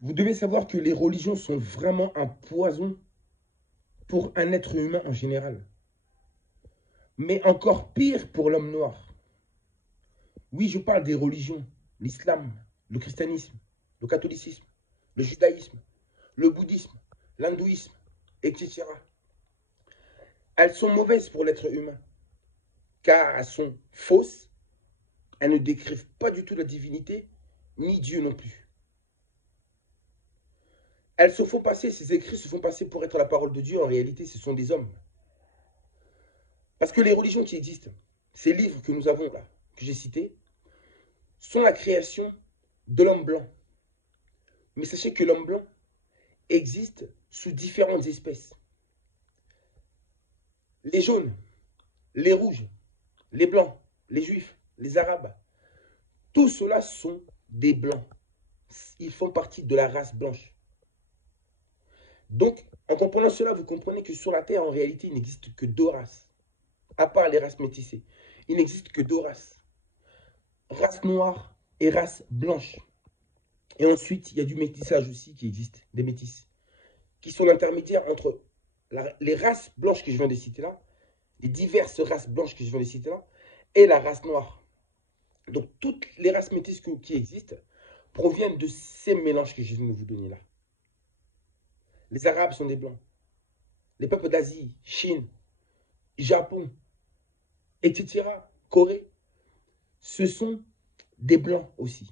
Vous devez savoir que les religions sont vraiment un poison pour un être humain en général. Mais encore pire pour l'homme noir. Oui, je parle des religions. L'islam, le christianisme, le catholicisme, le judaïsme, le bouddhisme, l'hindouisme, etc. Elles sont mauvaises pour l'être humain, car elles sont fausses, elles ne décrivent pas du tout la divinité, ni Dieu non plus. Elles se font passer, ces écrits se font passer pour être la parole de Dieu, en réalité ce sont des hommes. Parce que les religions qui existent, ces livres que nous avons là, que j'ai cités, sont la création de l'homme blanc. Mais sachez que l'homme blanc existe sous différentes espèces. Les jaunes, les rouges, les blancs, les juifs, les arabes, tous ceux-là sont des blancs. Ils font partie de la race blanche. Donc, en comprenant cela, vous comprenez que sur la Terre, en réalité, il n'existe que deux races. À part les races métissées. Il n'existe que deux races. Race noire et race blanche. Et ensuite, il y a du métissage aussi qui existe, des métis, qui sont l'intermédiaire entre les races blanches que je viens de citer là, les diverses races blanches que je viens de citer là, et la race noire. Donc, toutes les races métisses qui existent proviennent de ces mélanges que je viens de vous donner là. Les Arabes sont des blancs. Les peuples d'Asie, Chine, Japon, etc., Corée, ce sont des blancs aussi.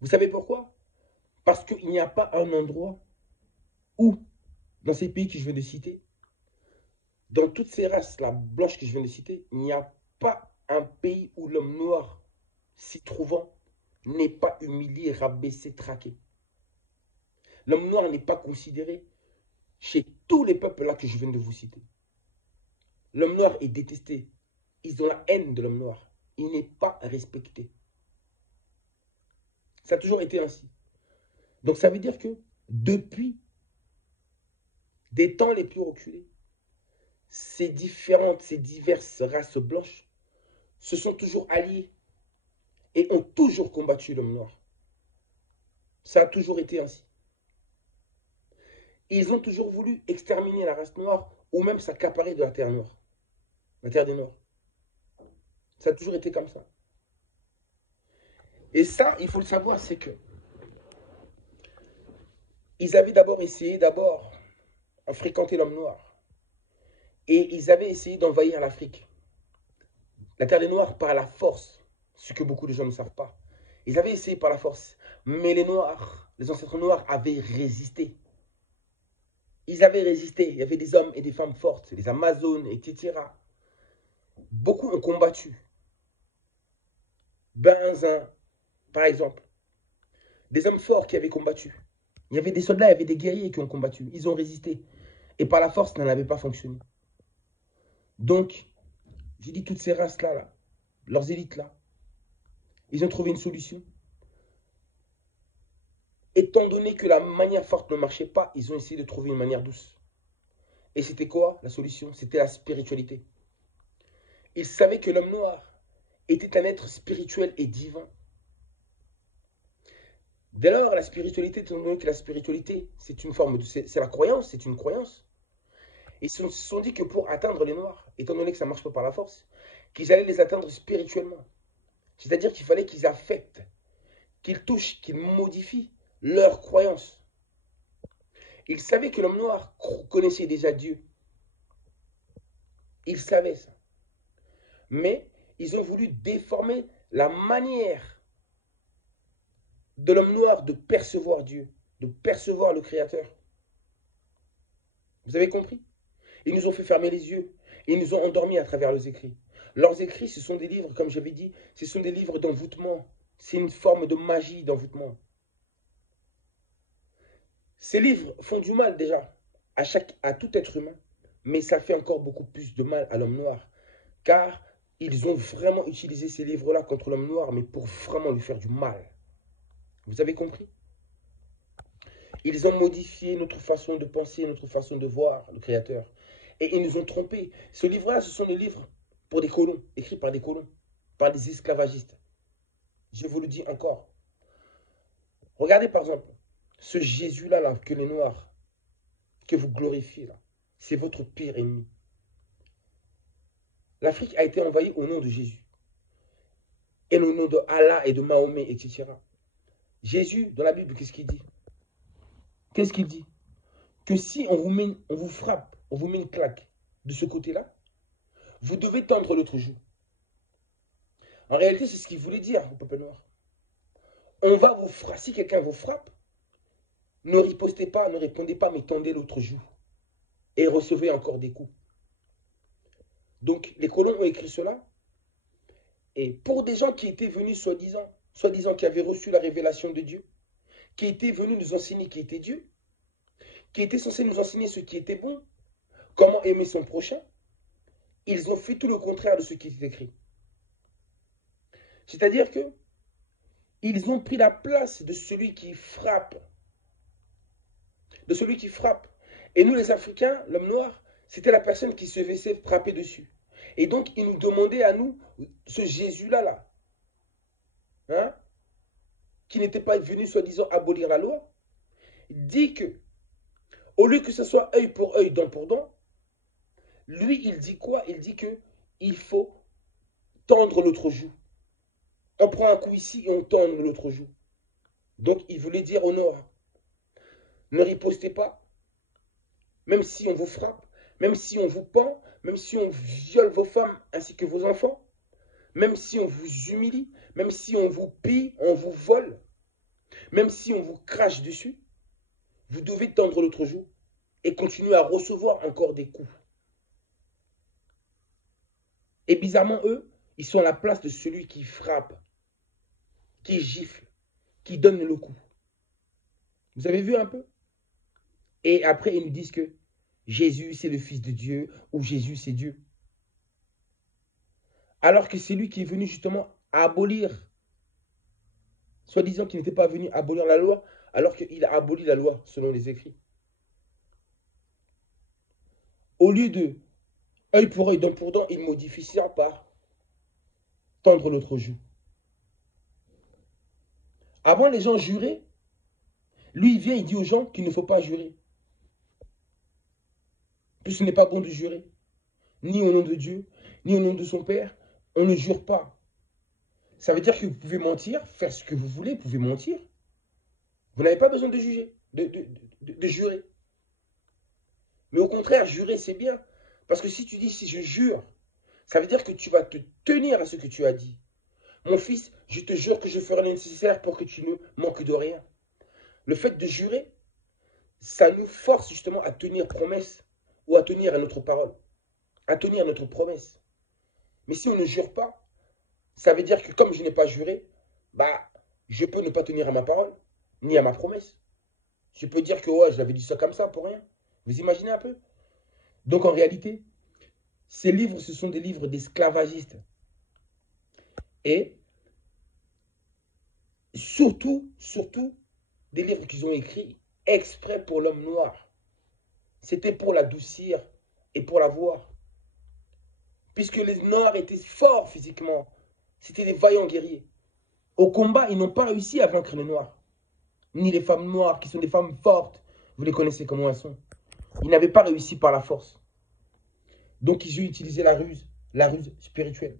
Vous savez pourquoi? Parce qu'il n'y a pas un endroit où, dans ces pays que je viens de citer, dans toutes ces races-là blanches que je viens de citer, il n'y a pas un pays où l'homme noir s'y trouvant n'est pas humilié, rabaissé, traqué. L'homme noir n'est pas considéré chez tous les peuples là que je viens de vous citer. L'homme noir est détesté. Ils ont la haine de l'homme noir. Il n'est pas respecté. Ça a toujours été ainsi. Donc ça veut dire que depuis des temps les plus reculés, ces diverses races blanches se sont toujours alliées et ont toujours combattu l'homme noir. Ça a toujours été ainsi. Ils ont toujours voulu exterminer la race noire ou même s'accaparer de la terre noire, la terre des Noirs. Ça a toujours été comme ça. Et ça, il faut le savoir, c'est que ils avaient d'abord essayé à fréquenter l'homme noir. Et ils avaient essayé d'envahir l'Afrique. La terre des Noirs par la force, ce que beaucoup de gens ne savent pas. Ils avaient essayé par la force. Mais les Noirs, les ancêtres noirs avaient résisté. Ils avaient résisté. Il y avait des hommes et des femmes fortes, les Amazones, etc. Beaucoup ont combattu. Benzin, par exemple. Des hommes forts qui avaient combattu. Il y avait des soldats, il y avait des guerriers qui ont combattu. Ils ont résisté. Et par la force, ça n'avait pas fonctionné. Donc, j'ai dit toutes ces races-là, là, leurs élites-là, ils ont trouvé une solution. Étant donné que la manière forte ne marchait pas, ils ont essayé de trouver une manière douce. Et c'était quoi la solution? C'était la spiritualité. Ils savaient que l'homme noir était un être spirituel et divin. Dès lors, la spiritualité, étant donné que la spiritualité, c'est une forme de... C'est la croyance, c'est une croyance. Ils se sont dit que pour atteindre les noirs, étant donné que ça ne marche pas par la force, qu'ils allaient les atteindre spirituellement. C'est-à-dire qu'il fallait qu'ils affectent, qu'ils touchent, qu'ils modifient leurs croyances. Ils savaient que l'homme noir connaissait déjà Dieu. Ils savaient ça. Mais ils ont voulu déformer la manière de l'homme noir de percevoir Dieu, de percevoir le Créateur. Vous avez compris? Ils nous ont fait fermer les yeux. Ils nous ont endormis à travers leurs écrits. Leurs écrits, ce sont des livres, comme j'avais dit, ce sont des livres d'envoûtement. C'est une forme de magie d'envoûtement. Ces livres font du mal déjà à tout être humain, mais ça fait encore beaucoup plus de mal à l'homme noir, car ils ont vraiment utilisé ces livres-là contre l'homme noir, mais pour vraiment lui faire du mal. Vous avez compris? Ils ont modifié notre façon de penser, notre façon de voir le Créateur. Et ils nous ont trompés. Ce livre-là, ce sont des livres pour des colons, écrits par des colons, par des esclavagistes. Je vous le dis encore. Regardez par exemple, Ce Jésus-là, là, que les Noirs, que vous glorifiez, là, c'est votre pire ennemi. L'Afrique a été envahie au nom de Jésus. Et au nom de Allah et de Mahomet, etc. Jésus, dans la Bible, qu'est-ce qu'il dit? Qu'est-ce qu'il dit? Que si on vous frappe, on vous met une claque de ce côté-là, vous devez tendre l'autre joue. En réalité, c'est ce qu'il voulait dire au peuple noir. On va vous frapper. Si quelqu'un vous frappe, ne ripostez pas, ne répondez pas, mais tendez l'autre joue. Et recevez encore des coups. Donc, les colons ont écrit cela. Et pour des gens qui étaient venus soi-disant qui avaient reçu la révélation de Dieu, qui étaient venus nous enseigner qui était Dieu, qui étaient censés nous enseigner ce qui était bon, comment aimer son prochain, ils ont fait tout le contraire de ce qui était écrit. C'est-à-dire que ils ont pris la place de celui qui frappe. De celui qui frappe. Et nous, les Africains, l'homme noir, c'était la personne qui se faisait frapper dessus. Et donc, ils nous demandaient à nous, ce Jésus-là, hein, qui n'était pas venu, soi-disant, abolir la loi, dit que, au lieu que ce soit œil, dent pour dent, lui, il dit quoi? Il dit que il faut tendre l'autre joue. On prend un coup ici et on tend l'autre joue. Donc, il voulait dire au Nord, ne ripostez pas, même si on vous frappe, même si on vous pend, même si on viole vos femmes ainsi que vos enfants, même si on vous humilie, même si on vous pille, on vous vole, même si on vous crache dessus, vous devez tendre l'autre joue et continuer à recevoir encore des coups. Et bizarrement, eux, ils sont à la place de celui qui frappe, qui gifle, qui donne le coup. Vous avez vu un peu? Et après, ils nous disent que Jésus, c'est le Fils de Dieu, ou Jésus, c'est Dieu. Alors que c'est lui qui est venu justement abolir, soi-disant qu'il n'était pas venu abolir la loi, alors qu'il a aboli la loi, selon les écrits. Au lieu de œil pour œil, dent pour dent, il modifie ça par tendre l'autre joue. Avant, les gens juraient. Lui, il vient, il dit aux gens qu'il ne faut pas jurer. Que ce n'est pas bon de jurer. Ni au nom de Dieu, ni au nom de son Père. On ne jure pas. Ça veut dire que vous pouvez mentir, faire ce que vous voulez, vous pouvez mentir. Vous n'avez pas besoin de juger, de jurer. Mais au contraire, jurer, c'est bien. Parce que si tu dis, si je jure, ça veut dire que tu vas te tenir à ce que tu as dit. Mon fils, je te jure que je ferai le nécessaire pour que tu ne manques de rien. Le fait de jurer, ça nous force justement à tenir promesse ou à tenir à notre parole, à tenir notre promesse. Mais si on ne jure pas, ça veut dire que comme je n'ai pas juré, bah, je peux ne pas tenir à ma parole, ni à ma promesse. Je peux dire que ouais, je l'avais dit ça comme ça pour rien. Vous imaginez un peu? Donc en réalité, ces livres, ce sont des livres d'esclavagistes. Et surtout, des livres qu'ils ont écrits exprès pour l'homme noir. C'était pour l'adoucir et pour la voir. Puisque les Noirs étaient forts physiquement. C'était des vaillants guerriers. Au combat, ils n'ont pas réussi à vaincre les Noirs. Ni les femmes noires, qui sont des femmes fortes. Vous les connaissez comment elles sont. Ils n'avaient pas réussi par la force. Donc, ils ont utilisé la ruse spirituelle.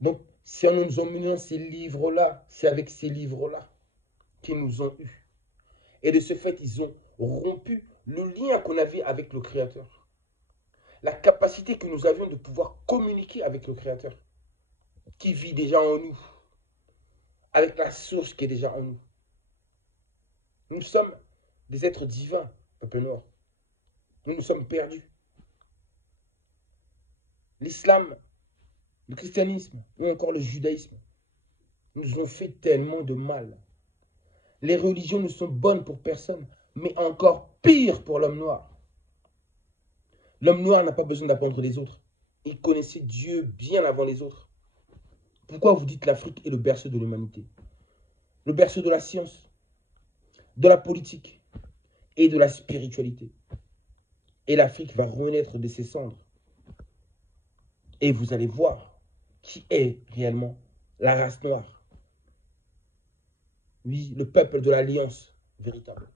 Donc, si en nous emmenant ces livres-là, c'est avec ces livres-là qu'ils nous ont eus. Et de ce fait, ils ont rompu le lien qu'on avait avec le Créateur. La capacité que nous avions de pouvoir communiquer avec le Créateur, qui vit déjà en nous, avec la source qui est déjà en nous. Nous sommes des êtres divins, peuple noir. Nous nous sommes perdus. L'islam, le christianisme ou encore le judaïsme nous ont fait tellement de mal. Les religions ne sont bonnes pour personne, mais encore pire pour l'homme noir. L'homme noir n'a pas besoin d'apprendre les autres. Il connaissait Dieu bien avant les autres. Pourquoi vous dites l'Afrique est le berceau de l'humanité? Le berceau de la science, de la politique et de la spiritualité. Et l'Afrique va renaître de ses cendres. Et vous allez voir qui est réellement la race noire. Oui, le peuple de l'alliance véritable.